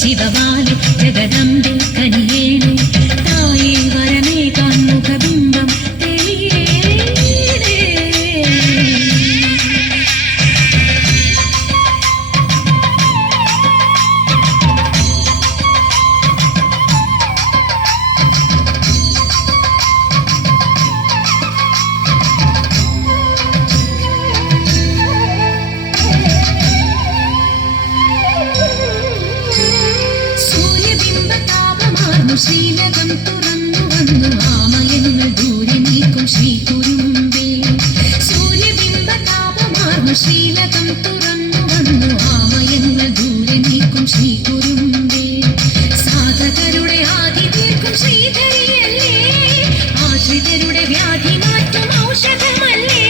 ശിവവാലി ജഗദംബെ കനിയേണി തായേ വരമേകാൻ മുഖബിംബം തെളിയേണേ. ശ്രീലകം തുറന്നു വന്നു ആമയങ്ങൾ ദൂരെ നീക്കും ശ്രീകുരുമ്പേ. സൂര്യബിംബതാപമാർന്നു ശ്രീലകം തുറന്നു വന്നു ആമയങ്ങൾ ദൂരെ നീക്കും ശ്രീകുരുമ്പേ. സാധകരുടെ ആദി തീർക്കും ശ്രീധരിയല്ലേ, ആശ്രിതരുടെ വ്യാധി മാറ്റും ഔഷധമല്ലേ.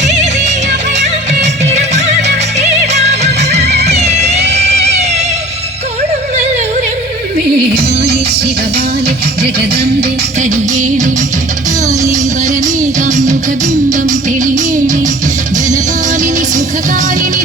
ദേവി അഭയാംബേ തിരുനാളം തേടാമമ്മേ. കൊടുങ്ങല്ലൂരമ്മേ ശിവവാലി ജഗദംബെ കനിയേണി തായേ വരമേകാൻ മുഖബിംബം തെളിയേണി. ജനപാലിനി സുഖകാരിണി